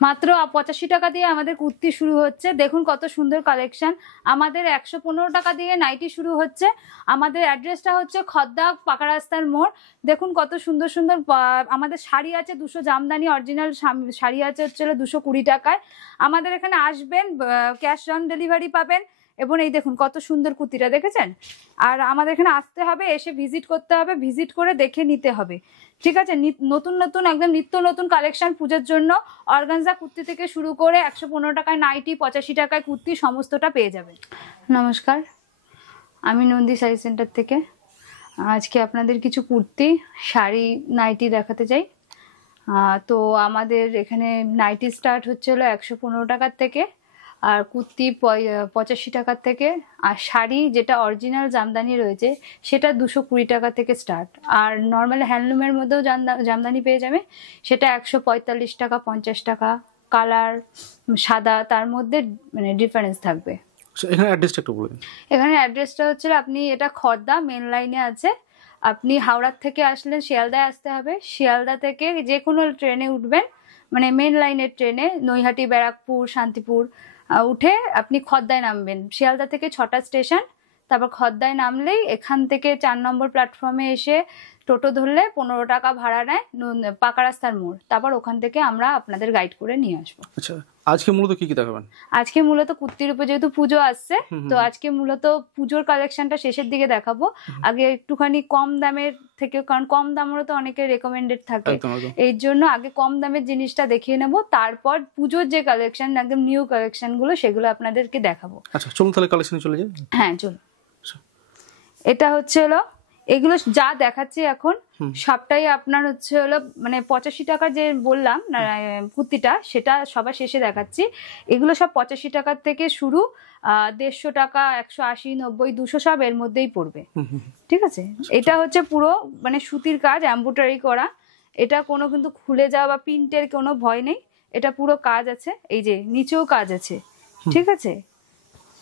মাত্র 85 টাকা দিয়ে আমাদের কুর্তি শুরু হচ্ছে। দেখুন কত সুন্দর কালেকশন। আমাদের 115 টাকা দিয়ে নাইটি শুরু হচ্ছে। আমাদের অ্যাড্রেসটা হচ্ছে খদ্দা পাকা রাস্তার মোড়। দেখুন কত সুন্দর সুন্দর আমাদের শাড়ি আছে, 200 জামদানি অরিজিনাল শাড়ি আছে হচ্ছে 220 টাকায়। আমাদের এখানে আসবেন, ক্যাশ অন ডেলিভারি পাবেন। এবং এই দেখুন কত সুন্দর কুর্তিটা দেখেছেন। আর আমাদের এখানে আসতে হবে, এসে ভিজিট করতে হবে, ভিজিট করে দেখে নিতে হবে, ঠিক আছে। নতুন নতুন একদম নিত্য নতুন কালেকশন পুজোর জন্য অর্গানজা কুর্তি থেকে শুরু করে 115 টাকায় নাইটি, 85 টাকায় কুর্তি সমস্তটা পেয়ে যাবেন। নমস্কার, আমি নন্দী শাড়ি সেন্টার থেকে আজকে আপনাদের কিছু কুর্তি, শাড়ি, নাইটি দেখাতে চাই। তো আমাদের এখানে নাইটি স্টার্ট হচ্ছে হলো 115 টাকার থেকে, আর কুর্তি 85 টাকার থেকে, আর শাড়ি যেটা অরিজিনাল জামদানি রয়েছে সেটা 220 টাকা থেকে স্টার্ট। আর নর্মাল হ্যান্ডলুমের মধ্যেও জামদানি পেয়ে যাবে, সেটা 145 টাকা, 50 টাকা। কালার সাদা, তার মধ্যে মানে ডিফারেন্স থাকবে। এখানে অ্যাড্রেসটা একটু বলে দিন। এখানে অ্যাড্রেসটা হচ্ছে আপনি, এটা খদ্দা মেন লাইনে আছে। আপনি হাওড়ার থেকে আসলেন শিয়ালদায় আসতে হবে। শিয়ালদা থেকে যে কোনো ট্রেনে উঠবেন, মানে মেন লাইনের ট্রেনে, নৈহাটি, ব্যারাকপুর, শান্তিপুর উঠে আপনি খদ্দায় নামবেন। শিয়ালদা থেকে 6টা স্টেশন, তারপর খদ্দায় নামলেই এখান থেকে 4 নম্বর প্ল্যাটফর্মে এসে টোটো ধরলে 15 টাকা ভাড়া নেয়, পাকা রাস্তার মোড়। তারপর ওখান থেকে আমরা আপনাদের গাইড করে নিয়ে আসবো। আচ্ছা, আজকে মূলত কি কি দেখাবেন? আজকে মূলত কুর্তির উপর, যেহেতু পুজো আসছে, তো আজকে মূলত পুজোর কালেকশনটা শেষের দিকে দেখাবো। আগে একটুখানি কম দামের থেকে, কারণ কম দামেরও তো অনেকে রেকমেন্ডেড থাকে, এই জন্য আগে কম দামের জিনিসটা দেখিয়ে নেব, তারপর পুজোর যে কালেকশন একদম নিউ কালেকশন গুলো সেগুলো আপনাদেরকে দেখাবো। আচ্ছা চলুন তাহলে কালেকশনে চলে যাই। হ্যাঁ চলুন। এটা হচ্ছে হলো, এগুলো যা দেখাচ্ছি এখন সবটাই আপনার হচ্ছে হলো মানে 85 টাকা যে বললাম না কুর্তিটা, সেটা সবার শেষে দেখাচ্ছি। এগুলো সব 85 টাকার থেকে শুরু, 150 টাকা, 180, 90, 200 সব এর মধ্যেই পড়বে, ঠিক আছে। এটা হচ্ছে পুরো মানে সুতির কাজ, এমব্রয়ডারি করা। এটা কোনো কিন্তু খুলে যাওয়া বা প্রিন্টের কোনো ভয় নেই, এটা পুরো কাজ আছে। এই যে নিচেও কাজ আছে, ঠিক আছে।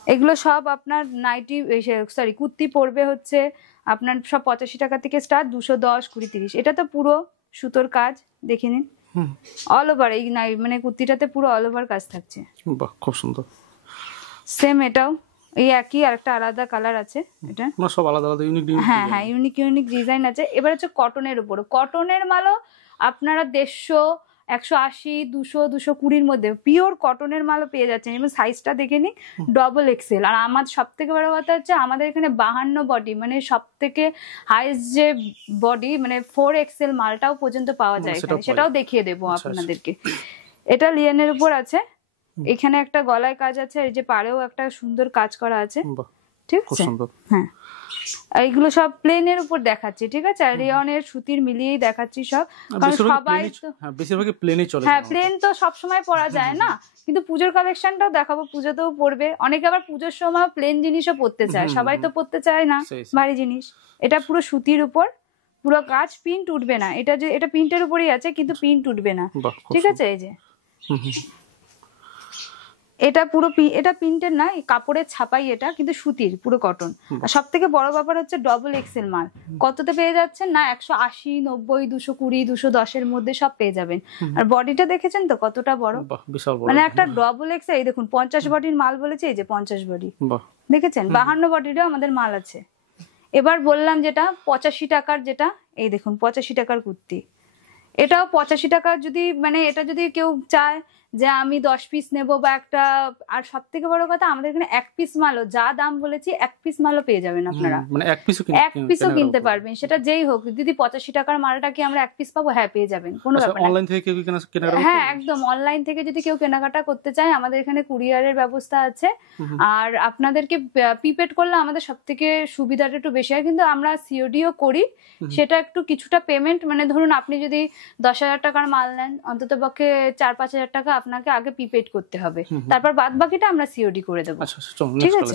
এগুলো সব আপনার নাইটি, সরি কুর্তি পড়বে হচ্ছে আপনার সব 85 টাকা থেকে স্টার্ট, 210, 20, 30। এটা তো পুরো সুতোর কাজ, দেখে নিন। অল ওভার এই মানে কুর্তিটাতে পুরো অল ওভার কাজ থাকছে। বাহ, খুব সুন্দর। সেম এটাও এই একই, আর একটা আলাদা কালার আছে। এটা না, সব আলাদা আলাদা ইউনিক ডিজাইন। হ্যাঁ হ্যাঁ, ইউনিক ইউনিক ডিজাইন আছে। এবার হচ্ছে কটনের উপর, কটনের মালও আপনারা 150, 180, 200, 220 মধ্যে পিওর কটনের মালও পেয়ে যাচ্ছেন। এবং সাইজটা দেখে নিন, XXL। আর আমার সব থেকে বড় কথা হচ্ছে আমাদের এখানে 52 বডি, মানে সব থেকে হাইস্ট যে বডি, মানে 4XL মালটাও পর্যন্ত পাওয়া যায় এখানে, সেটাও দেখিয়ে দেবো আপনাদেরকে। এটা লিয়েনের উপর আছে, এখানে একটা গলায় কাজ আছে, এই যে পাড়েও একটা সুন্দর কাজ করা আছে, ঠিক আছে। হ্যাঁ, এইগুলো সব প্লেনের উপর দেখাচ্ছি, ঠিক আছে। আর রেয়নের, সুতির মিলিয়েই দেখাচ্ছি সব, কারণ সবাই তো বেশিরভাগই প্লেনই চলে। হ্যাঁ, প্লেন তো সব সময় পরা যায় না, কিন্তু পুজোর কালেকশনটাও দেখাবো, পুজোতেও পরবে অনেকে, আবার পুজোর সময় প্লেন জিনিসও পরতে চায়, সবাই তো পরতে চায় না ভারী জিনিস। এটা পুরো সুতির উপর, পুরো কাজ, প্রিন্ট উঠবে না। এটা যে এটা প্রিন্টের উপরেই আছে, কিন্তু প্রিন্ট উঠবে না, ঠিক আছে। এই যে এটা পুরো, এটা প্রিন্টের না, কাপড়ের ছাপাই, এটা কিন্তু সুতির, পুরো কটন। আর সব থেকে বড় ব্যাপার হচ্ছে XXL মাল কততে পেয়ে যাচ্ছেন না, 180, 90, 220, 210 এর মধ্যে সব পেয়ে যাবেন। আর বডিটা দেখেছেন তো কতটা বড়, মানে একটা XXL। এই দেখুন 50 বডির মাল বলেছে, এই যে 50 বডি দেখেছেন। 52 বডিরও আমাদের মাল আছে। এবার বললাম যেটা 85 টাকার, যেটা এই দেখুন 85 টাকার কুর্তি, এটাও 85 টাকা। যদি মানে এটা যদি কেউ চায় যে আমি 10 পিস নেবো বা একটা, আর সব থেকে বড় কথা আমাদের এখানে 1 পিস মালও, যা দাম বলেছি 1 পিস মালও পেয়ে যাবেন আপনারা, মানে 1 পিসও কিনতে পারবেন, সেটা যেই হোক। যদি 85 টাকার মালটা কি আমরা 1 পিস পাবো, হ্যাঁ পেয়ে যাবেন, কোনো ব্যাপার না। অনলাইন থেকে কেউ কেনাকাটা, হ্যাঁ একদম, অনলাইন থেকে যদি কেউ কেনাকাটা করতে চায় আমাদের এখানে কুরিয়ারের ব্যবস্থা আছে। আর আপনাদেরকে প্রিপেড করলে আমাদের সব থেকে সুবিধাটা একটু বেশি হয়, কিন্তু আমরা সিওডিও করি, সেটা একটু কিছুটা পেমেন্ট, মানে ধরুন আপনি যদি 10,000 টাকার মাল নেন, অন্তত পক্ষে 4-5 হাজার টাকা আপনাকে আগে প্রিপেড করতে হবে, তারপর বাদ বাকিটা আমরা সিওডি করে দেবো, ঠিক আছে।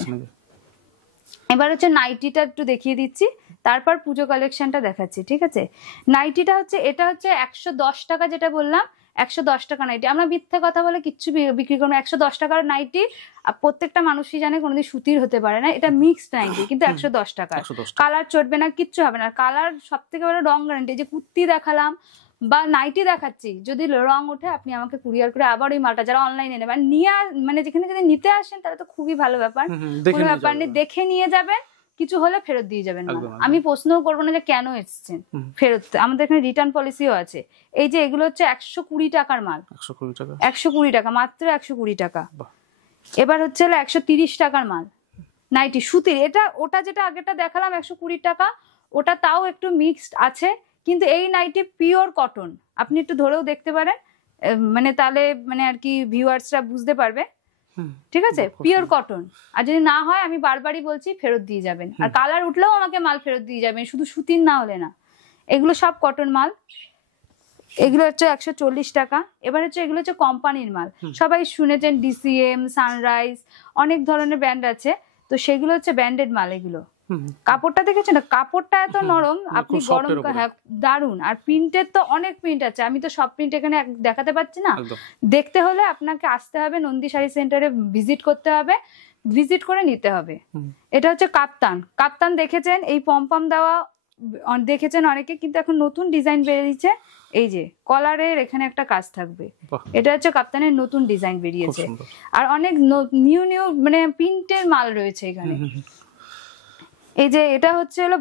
এবার হচ্ছে নাইটিটা একটু দেখিয়ে দিচ্ছি, তারপর পুজো কালেকশনটা দেখাচ্ছি, ঠিক আছে। নাইটিটা হচ্ছে, এটা হচ্ছে 110 টাকা, যেটা বললাম 110 টাকা নাইটি। আমরা মিথ্যে কথা বলে কিচ্ছু বিক্রি করবো। 110 টাকার নাইটি প্রত্যেকটা মানুষই জানে কোনোদিন সুতির হতে পারে না, এটা মিক্সড নাইটি, কিন্তু 110 টাকা। কালার চটবে না, কিচ্ছু হবে না। কালার সব থেকে বড় রং গ্যারান্টি। যে কুর্তি দেখালাম, বা নাইটি দেখাচ্ছি, যদি রং ওঠে আপনি আমাকে কুরিয়ার করে আবার ওই মালটা যারা অনলাইনে নেবেন মানে যেখানে যদি নিতে আসেন তাহলে তো খুবই ভালো ব্যাপার, কোনো ব্যাপার নেই, দেখে নিয়ে যাবেন, কিছু হলে ফেরত দিয়ে যাবেন। আমি প্রশ্নও করবো না যে কেন এসেছেন, ফেরত। আমাদের এখানে রিটার্ন পলিসিও আছে। এই যে এগুলো হচ্ছে 120 টাকার মাল, 120 টাকা, মাত্র 120 টাকা। এবার হচ্ছে 130 টাকার মাল, নাইটি সুতির। এটা ওটা যেটা আগেটা দেখালাম 120 টাকা, ওটা তাও একটু মিক্সড আছে, কিন্তু এই নাইটি পিওর কটন। আপনি একটু ধরেও দেখতে পারেন, মানে তাহলে মানে আর কি ভিউয়ার্সরা বুঝতে পারবে, ঠিক আছে, পিওর কটন। আর যদি না হয় আমি বারবারই বলছি ফেরত দিয়ে যাবেন, আর কালার উঠলেও আমাকে মাল ফেরত দিয়ে যাবেন, শুধু সুতির না হলে না। এগুলো সব কটন মাল, এগুলো হচ্ছে 140 টাকা। এবার হচ্ছে এগুলো হচ্ছে কোম্পানির মাল, সবাই শুনেছেন ডিসিএম, সানরাইজ, অনেক ধরনের ব্র্যান্ড আছে, তো সেগুলো হচ্ছে ব্র্যান্ডেড মাল। এগুলো কাপড়টা দেখেছেন না, কাপড়টা এত নরম, আপনি গরম, হ্যাঁ দারুন। আর প্রিন্টের তো অনেক প্রিন্ট আছে, আমি তো সব প্রিন্ট এখানে দেখাতে পাচ্ছি না। দেখতে হলে আপনাকে আসতে হবে, নন্দী শাড়ি সেন্টারে ভিজিট করতে হবে, ভিজিট করে নিতে হবে। এটা হচ্ছে কাপ্তান। কাপ্তান দেখেছেন, এই পম্পম দেওয়া দেখেছেন অনেকে, কিন্তু এখন নতুন ডিজাইন বেরিয়েছে। এই যে কলারের এখানে একটা কাজ থাকবে, এটা হচ্ছে কাপ্তানের নতুন ডিজাইন বেরিয়েছে। আর অনেক নিউ নিউ মানে প্রিন্টের মাল রয়েছে এখানে। এই যে এটা হচ্ছে হলো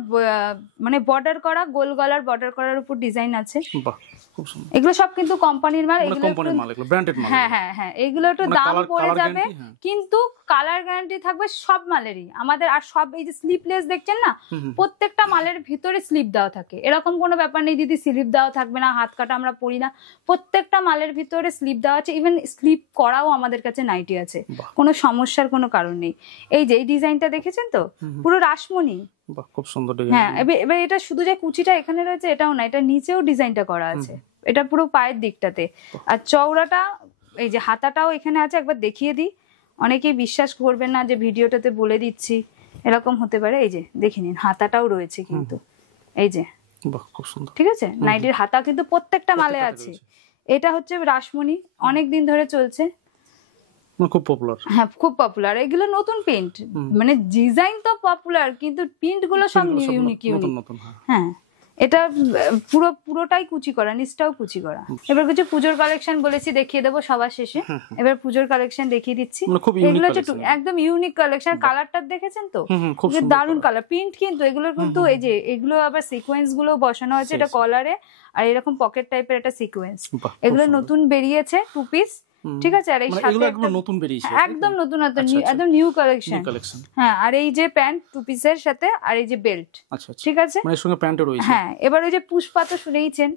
মানে বর্ডার করা, গোল গলার বর্ডার করার উপর ডিজাইন আছে। এগুলো সব কিন্তু কোম্পানির মাল, হ্যাঁ হ্যাঁ হ্যাঁ, এগুলো একটু দাম পড়ে যাবে, কিন্তু কালার গ্যারান্টি থাকবে সব মালেরই আমাদের। আর সব এই যে স্লিপলেস দেখছেন না, প্রত্যেকটা মালের ভিতরে স্লিপ দেওয়া থাকে, এরকম কোনো ব্যাপার নেই দিদি স্লিপ দেওয়া থাকবে না, হাত কাটা আমরা পরি না, প্রত্যেকটা মালের ভিতরে স্লিপ দেওয়া আছে। ইভেন স্লিপ করাও আমাদের কাছে নাইটি আছে, কোনো সমস্যার কোনো কারণ নেই। এই যে এই ডিজাইনটা দেখেছেন তো, পুরো রাসমণি, খুব সুন্দর ডিজাইন। হ্যাঁ, এবার এটা শুধু যে কুচিটা এখানে রয়েছে এটাও না, এটা নিচেও ডিজাইনটা করা আছে, এটা পুরো পায়ের দিকটাতে। আর চওড়াটা, এই যে হাতাটাও এখানে আছে, একবার দেখিয়ে দিই, অনেকেই বিশ্বাস করবেন না যে ভিডিওটাতে বলে দিচ্ছি, এরকম হতে পারে। এই যে দেখে নিন, হাতাটাও রয়েছে কিন্তু, এই যে খুব সুন্দর, ঠিক আছে, নাইটির হাতা কিন্তু প্রত্যেকটা মালে আছে। এটা হচ্ছে রাসমণি, অনেক দিন ধরে চলছে, খুব পপুলার, হ্যাঁ খুব পপুলার। এগুলো নতুন প্রিন্ট, মানে ডিজাইন তো পপুলার, কিন্তু প্রিন্ট গুলো সব ইউনিক ইউনিক। হ্যাঁ, এটা পুরোটাই কুচি করা, নিচটাও কুচি করা। এবার কিছু পুজোর কালেকশন বলেছি, দেখিয়ে দেবো সবার শেষে। এবার পুজোর কালেকশন দেখিয়ে দিচ্ছি। এগুলো হচ্ছে একদম ইউনিক কালেকশন। কালারটা দেখেছেন তো, দারুন কালার, প্রিন্ট কিন্তু এগুলোর কিন্তু এই যে এগুলো আবার সিকোয়েন্স গুলো বসানো আছে, এটা কলারে, আর এরকম পকেট টাইপের একটা সিকোয়েন্স। এগুলো নতুন বেরিয়েছে, 2 পিস, ঠিক আছে। আর এই সাথে একদম নতুন বেরিয়েছে, একদম নতুন, একদম নিউ কালেকশন। হ্যাঁ, আর এই যে প্যান্ট 2 পিসের সাথে, আর এই যে বেল্ট, ঠিক আছে, মানে এর সঙ্গে প্যান্টও রয়েছে। হ্যাঁ, এবার ওই যে পুষ্পা তো শুনেইছেন,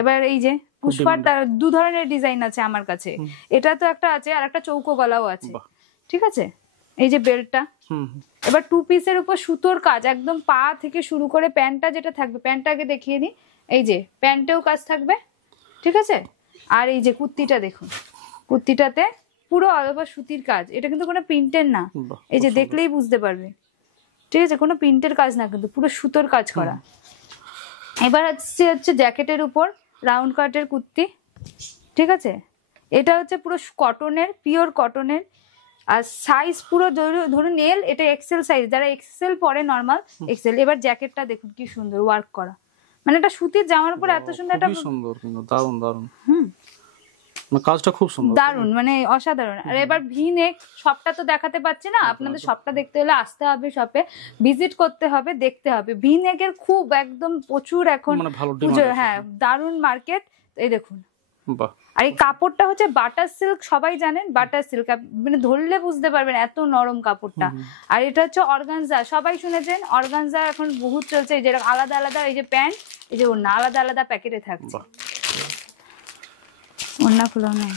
এবার এই যে পুষ্পার 2 ধরনের ডিজাইন আছে আমার কাছে, এটা তো একটা আছে, আর একটা চৌকো গলাও আছে, ঠিক আছে। এই যে বেল্টটা, এবার 2 পিসের উপর সুতোর কাজ, একদম পা থেকে শুরু করে প্যান্টটা যেটা থাকবে, প্যান্টটা আগে দেখিয়ে নিই। এই যে প্যান্টেও কাজ থাকবে, ঠিক আছে। আর এই যে কুর্তিটা দেখুন, কুর্তিটাতে পুরো অল ওভার সুতির কাজ, এটা কিন্তু কোনো প্রিন্টের না, এই যে দেখলেই বুঝতে পারবে, ঠিক আছে, কোনো প্রিন্টের কাজ না, কিন্তু পুরো সুতোর কাজ করা। এবার হচ্ছে জ্যাকেটের উপর রাউন্ড কাটের কুর্তি, ঠিক আছে। এটা হচ্ছে পুরো কটনের, পিওর কটনের, আর সাইজ পুরো ধরুন এল, এটা এক্সেল সাইজ, যারা এক্সেল পরে নরমাল এক্সেল। এবার জ্যাকেটটা দেখুন কি সুন্দর ওয়ার্ক করা, মানে এটা সুতির জামার উপর এত সুন্দর, এটা সুন্দর, কিন্তু দারুন দারুন, কাজটা খুব সুন্দর, দারুন, মানে অসাধারণ। আর এবার ভি নেক, সবটা তো দেখাতে পাচ্ছি না আপনাদের, সবটা দেখতে হলে আসতে হবে শপে, ভিজিট করতে হবে, দেখতে হবে। ভি নেকের খুব একদম প্রচুর এখন, হ্যাঁ দারুন মার্কেট। এই দেখুন, আর এই কাপড়টা হচ্ছে বাটার সিল্ক, সবাই জানেন বাটার সিল্ক, মানে ধরলে বুঝতে পারবেন এত নরম কাপড়টা। আর এটা হচ্ছে অর্গানজা, সবাই শুনেছেন অর্গানজা এখন বহুত চলছে, এই যে আলাদা আলাদা, এই যে প্যান্ট, এই যে ওড়না আলাদা আলাদা প্যাকেটে থাকছে, ওড়না খুলো না।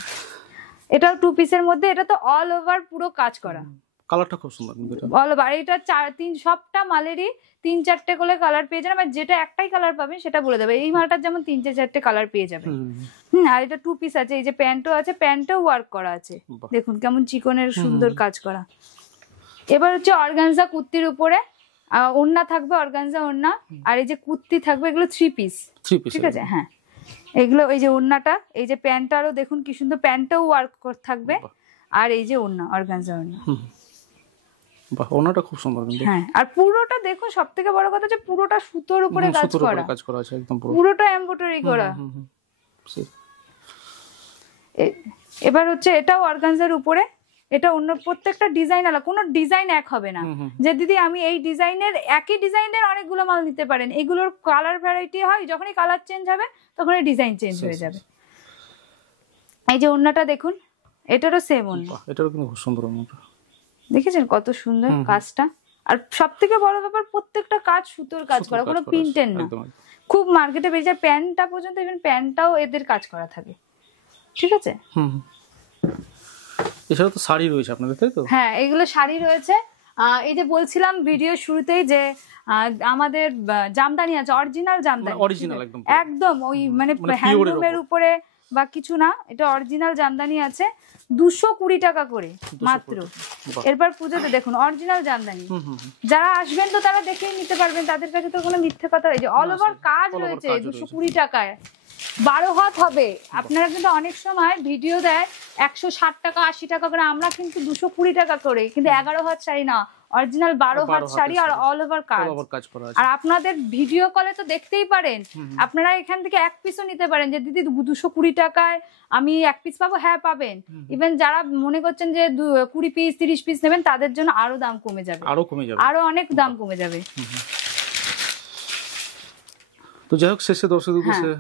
এটাও 2 পিসের মধ্যে, এটা তো অল ওভার পুরো কাজ করা, কালারটা খুব সুন্দর, অল ওভার। এটা 4-3 সবটা মালেরই 3-4টে করে কালার পেয়ে যাবেন, যেটা একটাই কালার পাবেন সেটা বলে দেবে। এই মালটার যেমন 3-4টে কালার পেয়ে যাবেন। আর এটা 2 পিস আছে, এই যে প্যান্টও আছে, প্যান্টও ওয়ার্ক করা আছে, দেখুন কেমন চিকনের সুন্দর কাজ করা। এবার হচ্ছে অর্গানজা কুর্তির উপরে ওড়না থাকবে, অর্গানজা ওড়না, আর এই যে কুর্তি থাকবে, এগুলো 3 পিস, ঠিক আছে। হ্যাঁ, এগুলো এই যে ওড়নাটা, এই যে প্যান্টটারও দেখুন কি সুন্দর, প্যান্টটাও ওয়ার্ক থাকবে, আর এই যে ওড়না অর্গানজা ওড়না, বাহ, ওড়নাটা খুব সুন্দর কিন্তু। হ্যাঁ, আর পুরোটা দেখুন, সবথেকে বড় কথা যে পুরোটা সুতোর উপরে কাজ করা আছে, একদম পুরোটা এমব্রয়ডারি করা, এবার হচ্ছে এটাও অর্গানজার উপরে, এটা অন্য প্রত্যেকটা ডিজাইন আলাদা, কোনো ডিজাইন এক হবে না। যে দিদি আমি এই ডিজাইনের, একই ডিজাইনের অনেকগুলো মাল নিতে পারেন, এগুলোর কালার ভ্যারাইটি হয়, যখনই কালার চেঞ্জ হবে তখনই ডিজাইন চেঞ্জ হয়ে যাবে। এই যে ওন্নাটা দেখুন, এটারও সেম ওন্না, এটারও কিন্তু খুব সুন্দর ওন্নাটা, দেখেছেন কত সুন্দর কাজটা। আর সব থেকে বড় ব্যাপার প্রত্যেকটা কাজ সুতোর কাজ করা, কোনো প্রিন্টের না। খুব মার্কেটে বেরিয়ে যায় প্যান্টটা পর্যন্ত, ইভেন প্যান্টটাও এদের কাজ করা থাকে, ঠিক আছে। এছাড়া তো শাড়ি রয়েছে আপনাদের, তাই তো? হ্যাঁ, এগুলো শাড়ি রয়েছে। এই যে বলছিলাম ভিডিও শুরুতেই যে আমাদের জামদানি আছে, অরিজিনাল জামদানি, অরিজিনাল একদম ওই মানে হ্যান্ডলুমের উপরে বা কিছু না, এটা অরিজিনাল জামদানি আছে, 220 টাকা করে মাত্র। এরপর পুজোতে দেখুন অরিজিনাল জামদানি, যারা আসবেন তো তারা দেখেই নিতে পারবেন, তাদের কাছে তো কোনো মিথ্যে কথা। এই যে অল ওভার কাজ রয়েছে 220 টাকায়, 12 হাত হবে। আপনারা কিন্তু অনেক সময় ভিডিও দেয় 160 টাকা 80 টাকা করে, আমরা কিন্তু 220 টাকা করে, কিন্তু 11 হাত শাড়ি না, অরিজিনাল 12 হাত শাড়ি আর অল ওভার কাজ। আর আপনাদের ভিডিও কলে তো দেখতেই পারেন, আপনারা এখান থেকে এক পিসও নিতে পারেন, যে দিদি 220 টাকায় আমি এক পিস পাবো, হ্যাঁ পাবেন। ইভেন যারা মনে করছেন যে 20 পিস 30 পিস নেবেন, তাদের জন্য আরো দাম কমে যাবে, আরো অনেক দাম কমে যাবে। তো যাই হোক, শেষে দর্শক উদ্দেশ্যে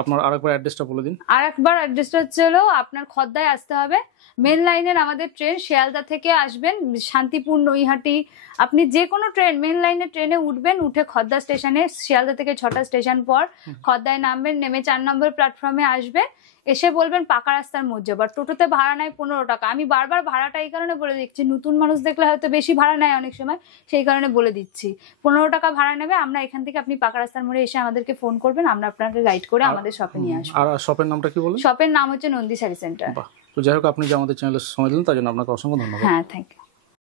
আপনার আরেকবার অ্যাড্রেসটা বলে দিন। আরেকবার অ্যাড্রেসটা হলো আপনার খদ্দায় আসতে হবে, মেন লাইনের আমাদের ট্রেন শিয়ালদা থেকে আসবেন, শান্তিপুর নৈহাটি, আপনি যে কোনো ট্রেন মেন লাইনের ট্রেনে উঠবেন, উঠে খদ্দা স্টেশনে, শিয়ালদা থেকে 6টা স্টেশন পর খদ্দায় নামবেন, নেমে 4 নম্বর প্ল্যাটফর্মে আসবেন, এসে বলবেন পাকা রাস্তার মধ্যে। টোটোতে ভাড়া নেয় 15 টাকা। আমি বারবার ভাড়াটা এই কারণে বলে দিচ্ছি, নতুন মানুষ দেখলে হয়তো বেশি ভাড়া নেয় অনেক সময়, সেই কারণে বলে দিচ্ছি 15 টাকা ভাড়া নেবে। আমরা এখান থেকে, আপনি পাকা রাস্তার মোড়ে এসে আমাদেরকে ফোন করবেন, আমরা আপনাকে গাইড করে আমাদের শপে নিয়ে আসবো। আর শপের নামটা কি বললেন? শপের নাম হচ্ছে নন্দী শাড়ি সেন্টার। তো যাই হোক, আপনি যে আমাদের চ্যানেলে সময় দিলেন তার জন্য আপনাকে অসংখ্য ধন্যবাদ। হ্যাঁ, থ্যাংক ইউ।